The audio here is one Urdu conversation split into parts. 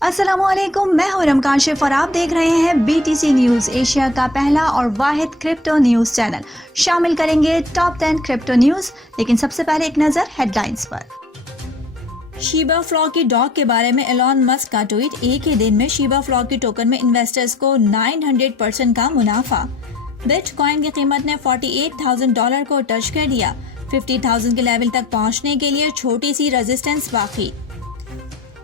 السلام علیکم، میں ہوں رمکان شیف اور آپ دیکھ رہے ہیں BTC نیوز، ایشیا کا پہلا اور واحد کرپٹو نیوز چینل۔ شامل کریں گے ٹاپ 10 کرپٹو نیوز، لیکن سب سے پہلے ایک نظر ہیڈ لائنز پر۔ شیبا فلاکی ڈاگ کے بارے میں ایلان مسک کا ٹویٹ، ایک ہی دن میں شیبا فلاکی ٹوکن میں انویسٹرز کو 900% کا منافع۔ بٹ کوائن کی قیمت نے $48,000 کو ٹچ کر دیا، 50,000 کے لیول تک پہنچنے کے لیے چھوٹی سی ریزسٹنس باقی۔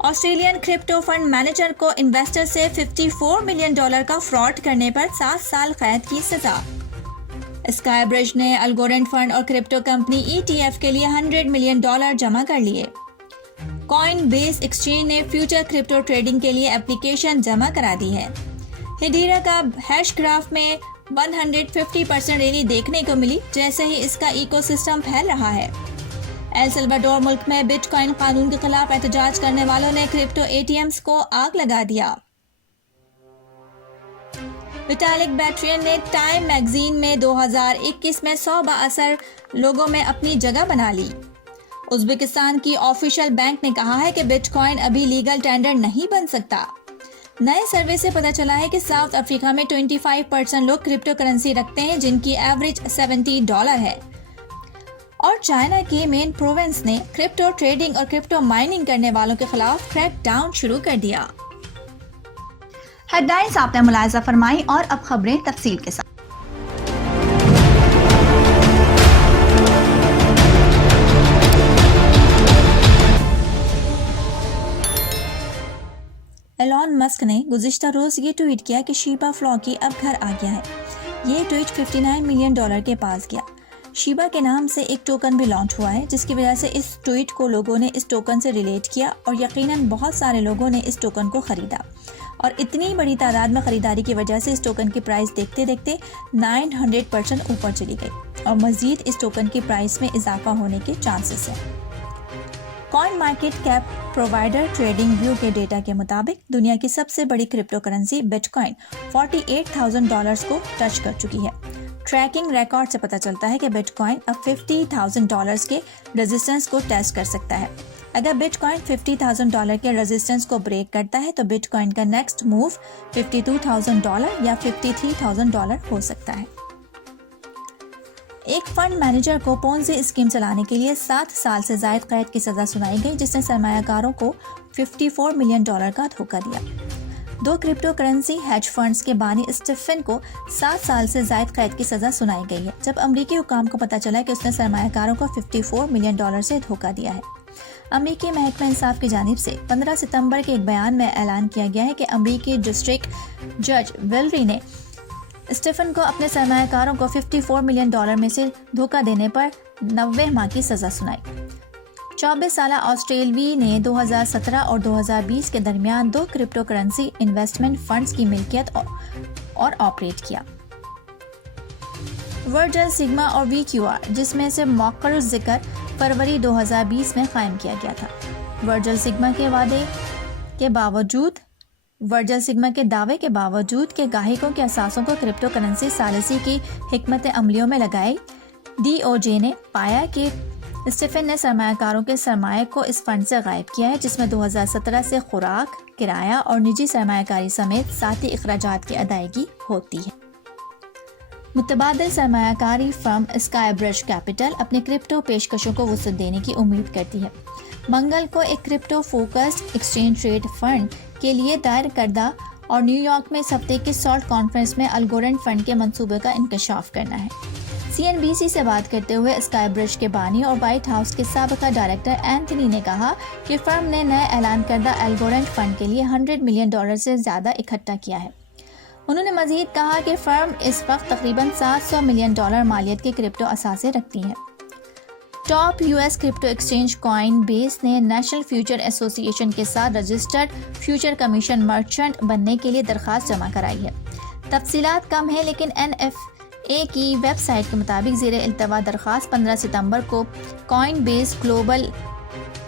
آسٹریلین کرپٹو فنڈ مینیجر کو انویسٹر سے $54 ملین کا فراڈ کرنے پر 7 سال قید کی سزا۔ اسکائی برج نے الگورینڈ فنڈ اور کرپٹو کمپنی ETF کے لیے $100 ملین جمع کر لیے۔ کوائن بیس ایکسچینج نے فیوچر کرپٹو ٹریڈنگ کے لیے اپلیکیشن جمع کرا دی ہے۔ ہیڈیرا کا ہیش گراف میں 150% ریلی دیکھنے کو ملی جیسے ہی اس کا ایکو سسٹم پھیل رہا ہے۔ ایل سلواڈور ملک میں بٹ کوائن قانون کے خلاف احتجاج کرنے والوں نے کرپٹو ATMs کو آگ لگا دیا۔ وٹالک بیٹرین نے ٹائم میگزین میں 2021 میں 100 بااثر لوگوں میں اپنی جگہ بنا لی۔ ازبکستان کی آفیشل بینک نے کہا ہے کہ بٹ کوائن ابھی لیگل ٹینڈر نہیں بن سکتا۔ نئے سروے سے پتہ چلا ہے کہ ساؤتھ افریقہ میں 25% لوگ کرپٹو کرنسی رکھتے ہیں جن کی ایوریج $70 ہے، اور چائنا کی مین پروونس نے کرپٹو ٹریڈنگ اور کرپٹو مائننگ کرنے والوں کے خلاف کریک ڈاؤن شروع کر دیا۔ ہیڈ لائنز آپ نے ملاحظہ فرمائی، اور اب خبریں تفصیل کے ساتھ۔ ایلان مسک نے گزشتہ روز یہ ٹویٹ کیا کہ شیبا فلاکی اب گھر آ گیا ہے۔ یہ ٹویٹ $59 ملین کے پاس گیا۔ شیبا کے نام سے ایک ٹوکن بھی لانچ ہوا ہے، جس کی وجہ سے اس ٹویٹ کو لوگوں نے اس ٹوکن سے ریلیٹ کیا، اور یقیناً بہت سارے لوگوں نے اس ٹوکن کو خریدا، اور اتنی بڑی تعداد میں خریداری کی وجہ سے اس ٹوکن کی پرائس دیکھتے دیکھتے 900% اوپر چلی گئی، اور مزید اس ٹوکن کی پرائس میں اضافہ ہونے کے چانسز ہیں۔ CoinMarketCap provider TradingView کے ڈیٹا کے مطابق دنیا کی سب سے بڑی کرپٹو کرنسی بٹ کوائن $48,000 کو ٹچ کر چکی ہے۔ ٹریکنگ ریکارڈ سے پتہ چلتا ہے کہ بٹ کوائن اب $50,000 کے ریزسٹنس کو ٹیسٹ کر سکتا ہے۔ اگر بٹ کوائن $50,000 کے ریزسٹنس کو بریک کرتا ہے تو بٹ کوائن کا نیکسٹ موو $52,000 یا $53,000 ہو سکتا ہے۔ ایک فنڈ مینیجر کو پونزی اسکیم چلانے کے لیے 7 سال سے زائد قید کی سزا سنائی گئی، جس نے سرمایہ کاروں کو $54 ملین کا دھوکہ دیا۔ 2 کرپٹو کرنسی ہیج فنڈز کے بانی اسٹیفن کو 7 سال سے زائد قید کی سزا سنائی گئی ہے، جب امریکی حکام کو پتہ چلا کہ اس نے سرمایہ کاروں کو $54 ملین سے دھوکہ دیا ہے۔ امریکی محکمہ انصاف کی جانب سے 15 ستمبر کے ایک بیان میں اعلان کیا گیا ہے کہ امریکی ڈسٹرکٹ جج ویلری نے اسٹیفن کو اپنے سرمایہ کاروں کو $54 ملین میں سے دھوکہ دینے پر 90 ماہ کی سزا سنائی۔ 24 سالہ آسٹریلوی نے 2017 اور 2020 کے درمیان 2 کرپٹو کرنسی انویسٹمنٹ فنڈز کی ملکیت اور آپریٹ کیا۔ ورجل سگما اور VQR، جس میں سے موخر ذکر فروری 2020 میں قائم کیا گیا تھا۔ ورجل سگما کے دعوے کے باوجود کہ گاہکوں کے اثاثوں کو کرپٹو کرنسی ثالثی کی حکمت عملیوں میں لگائی، DOJ نے پایا کہ اسٹیفن نے سرمایہ کاروں کے سرمایہ کو اس فنڈ سے غائب کیا ہے، جس میں 2017 سے خوراک، کرایہ اور نجی سرمایہ کاری سمیت ذاتی اخراجات کی ادائیگی ہوتی ہے۔ متبادل سرمایہ کاری فرم اسکائی برج کیپٹل اپنے کرپٹو پیشکشوں کو وسعت دینے کی امید کرتی ہے۔ منگل کو ایک crypto focused exchange rate fund کے لیے دائر کردہ اور نیو یارک میں اس ہفتے کی سالٹ کانفرنس میں الگورینڈ فنڈ کے منصوبے کا انکشاف کرنا ہے۔ CNBC سے بات کرتے ہوئے اسکائی برج کے بانی اور وائٹ ہاؤس کے سابقہ ڈائریکٹر اینتھنی نے کہا کہ فرم نے نئے اعلان کردہ الگورینڈ فنڈ کے لیے $100 ملین سے زیادہ اکٹھا کیا ہے۔ انہوں نے مزید کہا کہ فرم اس وقت تقریباً $700 ملین مالیت کے کرپٹو اثاثے رکھتی ہے۔ Top US crypto exchange Coinbase نے نیشنل فیوچر ایسوسی ایشن کے ساتھ رجسٹرڈ فیوچر کمیشن مرچنٹ بننے کے لیے درخواست جمع کرائی ہے۔ تفصیلات کم ہیں، لیکن NFA کی ویب سائٹ کے مطابق زیر التوا درخواست 15 ستمبر کو کوائن بیس گلوبل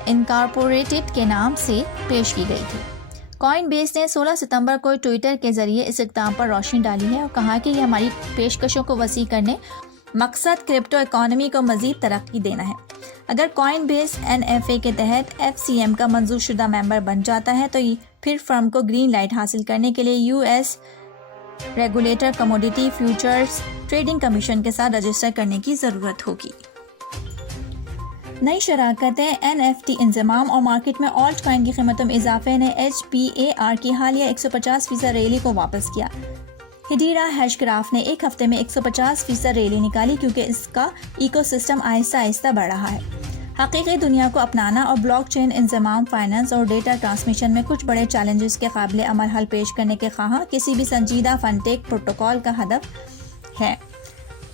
انکارپوریٹڈ کے نام سے پیش کی گئی تھی۔ کوائن بیس نے 16 ستمبر کو ٹویٹر کے ذریعے اس اقدام پر روشنی ڈالی ہے اور کہا کہ یہ ہماری پیشکشوں کو وسیع کرنے مقصد کرپٹو اکانومی کو مزید ترقی دینا ہے۔ اگر کوائن بیس NFA کے تحت FCM کا منظور شدہ ممبر بن جاتا ہے تو پھر فرم کو گرین لائٹ حاصل کرنے کے لیے U S regulator commodity futures trading commission کے ساتھ رجسٹر کرنے کی ضرورت ہوگی۔ نئی شراکتیں، NFT انضمام اور مارکیٹ میں آلٹ کوائن کی قیمتوں میں اضافے نے HBAR کی حالیہ 150% ریلی کو واپس کیا۔ ہیڈیرا ہیش گراف نے ایک ہفتے میں 150% ریلی نکالی کیونکہ اس کا ایکو سسٹم آہستہ آہستہ بڑھ رہا ہے۔ حقیقی دنیا کو اپنانا اور بلاک چین انضمام، فائنانس اور ڈیٹا ٹرانسمیشن میں کچھ بڑے چیلنجز کے قابل عمل حل پیش کرنے کے خواہاں کسی بھی سنجیدہ فنٹیک پروٹوکول کا ہدف ہے۔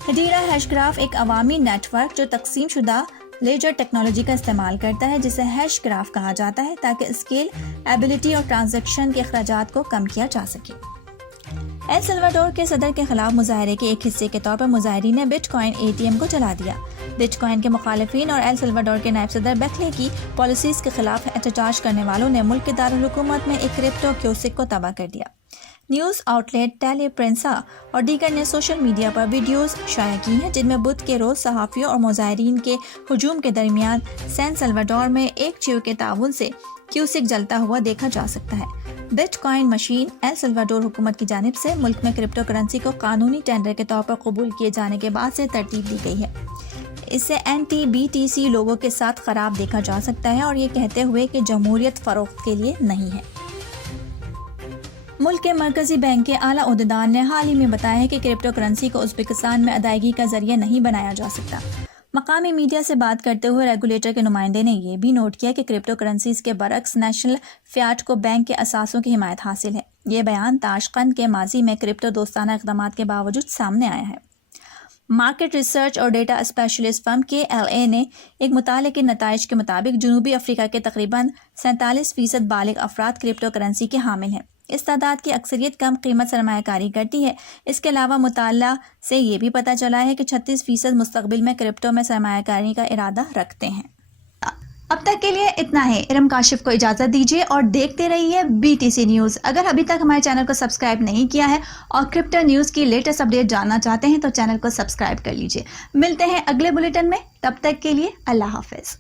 ہیڈیرا ہیش گراف ایک عوامی نیٹ ورک جو تقسیم شدہ لیجر ٹیکنالوجی کا استعمال کرتا ہے جسے ہیش گراف کہا جاتا ہے تاکہ اسکیل ایبلٹی اور ٹرانزیکشن کے اخراجات کو کم کیا جا سکے۔ ایل سلواڈور کے صدر کے خلاف مظاہرے کے ایک حصے کے طور پر مظاہرین نے بٹ کوائن ATM کو جلا دیا۔ بٹ کوائن کے مخالفین اور ایل سلواڈور کے نائب صدر بیکلے کی پالیسیز کے خلاف احتجاج کرنے والوں نے ملک کے دارالحکومت میں ایک کرپٹو کیوسک کو تباہ کر دیا۔ نیوز آؤٹ لیٹ ٹیلی پرنسا اور دیگر نے سوشل میڈیا پر ویڈیوز شائع کی ہیں جن میں بدھ کے روز صحافیوں اور مظاہرین کے ہجوم کے درمیان سین سلواڈور میں ایک چیو کے تعاون سے کیوسک جلتا ہوا دیکھا جا سکتا ہے۔ But coin machine L Salvador حکومت کی جانب سے ملک میں کرپٹو کرنسی کو قانونی ٹینڈر کے طور پر قبول کیے جانے کے بعد سے ترتیب دی گئی ہے۔ اسے anti-BTC لوگوں کے ساتھ خراب دیکھا جا سکتا ہے اور یہ کہتے ہوئے کہ جمہوریت فروخت کے لیے نہیں ہے۔ ملک کے مرکزی بینک کے اعلیٰ عہدیدار نے حال ہی میں بتایا ہے کہ کرپٹو کرنسی کو ازبکستان میں ادائیگی کا ذریعہ نہیں بنایا جا سکتا۔ مقامی میڈیا سے بات کرتے ہوئے ریگولیٹر کے نمائندے نے یہ بھی نوٹ کیا کہ کرپٹو کرنسیز کے برعکس نیشنل فیاٹ کو بینک کے اثاثوں کی حمایت حاصل ہے۔ یہ بیان تاشقند کے ماضی میں کرپٹو دوستانہ اقدامات کے باوجود سامنے آیا ہے۔ مارکیٹ ریسرچ اور ڈیٹا اسپیشلسٹ فرم KLA نے ایک مطالعے کے نتائج کے مطابق جنوبی افریقہ کے تقریباً 47% بالغ افراد کرپٹو کرنسی کے حامل ہیں۔ اس تعداد کی اکثریت کم قیمت سرمایہ کاری کرتی ہے۔ اس کے علاوہ مطالعہ سے یہ بھی پتہ چلا ہے کہ 36% مستقبل میں کرپٹو میں سرمایہ کاری کا ارادہ رکھتے ہیں۔ اب تک کے لیے اتنا ہے۔ ارم کاشف کو اجازت دیجیے اور دیکھتے رہیے BTC نیوز۔ اگر ابھی تک ہمارے چینل کو سبسکرائب نہیں کیا ہے اور کرپٹو نیوز کی لیٹسٹ اپڈیٹ جاننا چاہتے ہیں تو چینل کو سبسکرائب کر لیجیے۔ ملتے ہیں اگلے بلیٹن میں، تب تک کے لیے اللہ حافظ۔